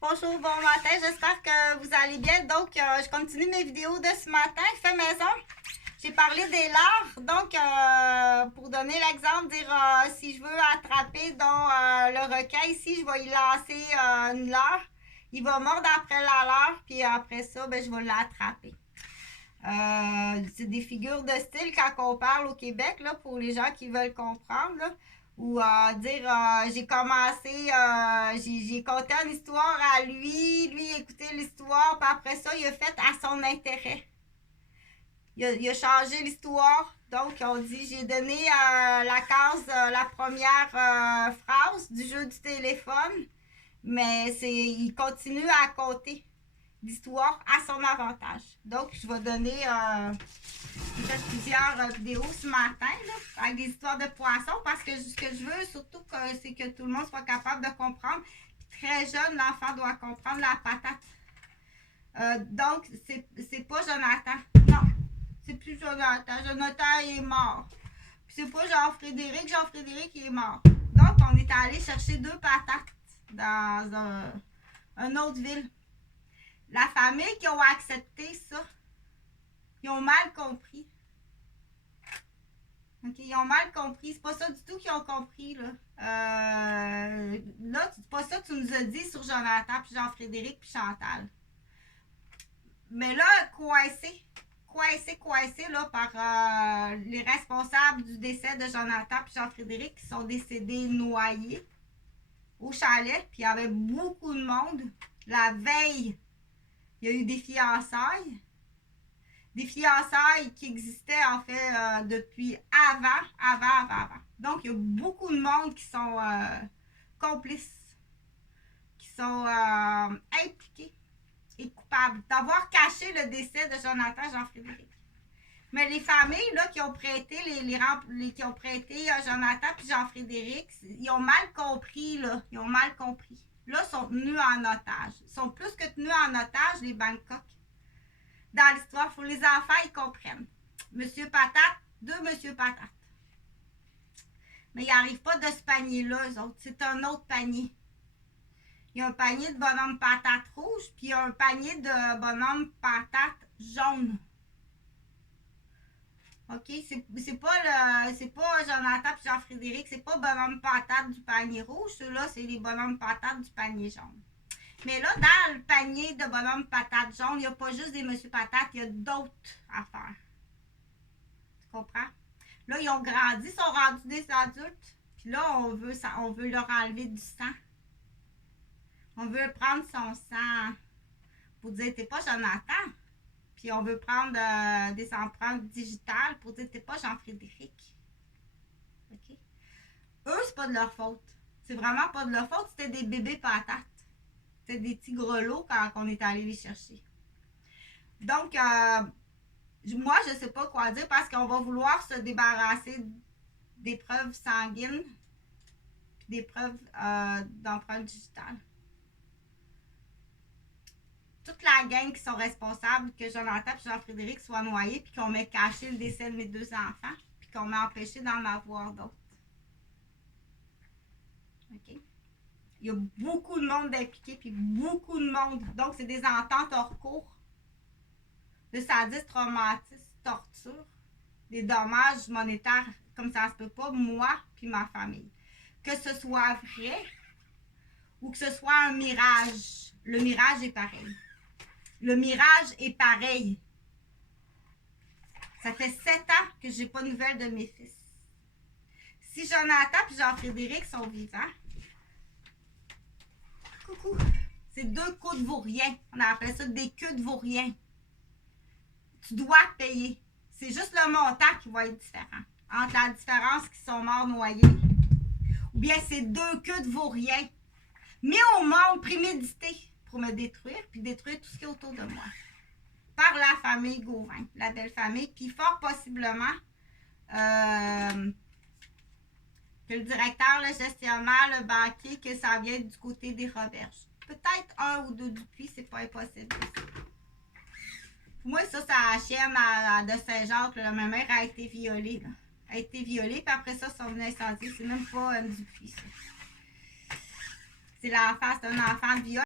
Bonjour, bon matin, j'espère que vous allez bien. Donc, je continue mes vidéos de ce matin, fait maison. J'ai parlé des leurres, donc pour donner l'exemple, dire si je veux attraper le requin ici, je vais y lancer une leurre. Il va mordre après la leurre, puis après ça, ben, je vais l'attraper. C'est des figures de style quand on parle au Québec, là, pour les gens qui veulent comprendre. Là. Ou dire j'ai commencé, j'ai conté une histoire à lui écoutait l'histoire, puis après ça, il a fait à son intérêt. Il a changé l'histoire. Donc, on dit j'ai donné la case, la première phrase du jeu du téléphone, mais il continue à compter l'histoire à son avantage. Donc, je vais donner j'ai fait plusieurs vidéos ce matin là, avec des histoires de poissons parce que ce que je veux surtout c'est que tout le monde soit capable de comprendre. Puis très jeune, l'enfant doit comprendre la patate. Donc, c'est pas Jonathan. Non, c'est plus Jonathan. Jonathan est mort. Puis c'est pas Jean-Frédéric. Jean-Frédéric est mort. Donc, on est allé chercher 2 patates dans une autre ville. La famille qui ont accepté ça, ils ont mal compris. OK, ils ont mal compris. C'est pas ça du tout qu'ils ont compris, là. Là, c'est pas ça que tu nous as dit sur Jonathan, puis Jean-Frédéric, puis Chantal. Mais là, coincé, là, par les responsables du décès de Jonathan puis Jean-Frédéric qui sont décédés noyés au chalet, puis il y avait beaucoup de monde. La veille, il y a eu des fiançailles. Des fiançailles qui existaient en fait depuis avant. Donc, il y a beaucoup de monde qui sont complices, qui sont impliqués et coupables d'avoir caché le décès de Jonathan Jean-Frédéric. Mais les familles là, qui ont prêté qui ont prêté Jonathan puis Jean-Frédéric, ils ont mal compris, là. Ils ont mal compris. Là, ils sont tenus en otage. Ils sont plus que tenus en otage, les Bangkok. Dans l'histoire, il faut que les enfants ils comprennent. Monsieur Patate, 2 Monsieur Patate. Mais ils n'arrivent pas de ce panier-là, eux autres. C'est un autre panier. Il y a un panier de bonhomme patate rouge, puis il y a un panier de bonhomme patate jaune. OK? C'est pas Jonathan et Jean-Frédéric, c'est pas bonhomme patate du panier rouge. Ceux-là, c'est les bonhommes patates du panier jaune. Mais là, dans le panier de bonhomme patate jaune, il n'y a pas juste des Monsieur Patate, il y a d'autres affaires. Tu comprends? Là, ils ont grandi, ils sont rendus des adultes. Puis là, on veut leur enlever du sang. On veut prendre son sang pour dire t'es pas Jonathan. Puis on veut prendre des empreintes digitales pour dire t'es pas Jean-Frédéric. OK? Eux, c'est pas de leur faute. C'est vraiment pas de leur faute. C'était des bébés patates. C'était des petits grelots quand on est allé les chercher. Donc, moi, je sais pas quoi dire parce qu'on va vouloir se débarrasser des preuves sanguines et des preuves d'empreintes digitales. Toute la gang qui sont responsables que Jonathan et Jean-Frédéric soient noyés puis qu'on m'ait caché le décès de mes 2 enfants puis qu'on m'a empêché d'en avoir d'autres. OK? Il y a beaucoup de monde impliqué puis beaucoup de monde. Donc, c'est des ententes hors cours de sadisme, traumatisme, torture, des dommages monétaires comme ça se peut pas, moi puis ma famille. Que ce soit vrai ou que ce soit un mirage. Le mirage est pareil. Le mirage est pareil. Ça fait 7 ans que j'ai pas de nouvelles de mes fils. Si Jonathan et Jean-Frédéric sont vivants, coucou, c'est 2 coups de vaurien. On appelle ça des queues de vaurien. Tu dois payer. C'est juste le montant qui va être différent. Entre la différence qui sont morts noyés, ou bien c'est 2 queues de vaurien mis au monde prémédité pour me détruire, puis détruire tout ce qui est autour de moi. Par la famille Gauvin, la belle famille, puis fort possiblement que le directeur, le gestionnaire, le banquier, que ça vient du côté des Roberges. Peut-être 1 ou 2 Dupuis, c'est pas impossible. Pour moi, ça la chienne de Saint-Jacques, là, ma mère a été violée. Là. A été violée, puis après ça, son incendié. C'est même pas un Dupuis, ça. C'est l'enfant, c'est un enfant de viol.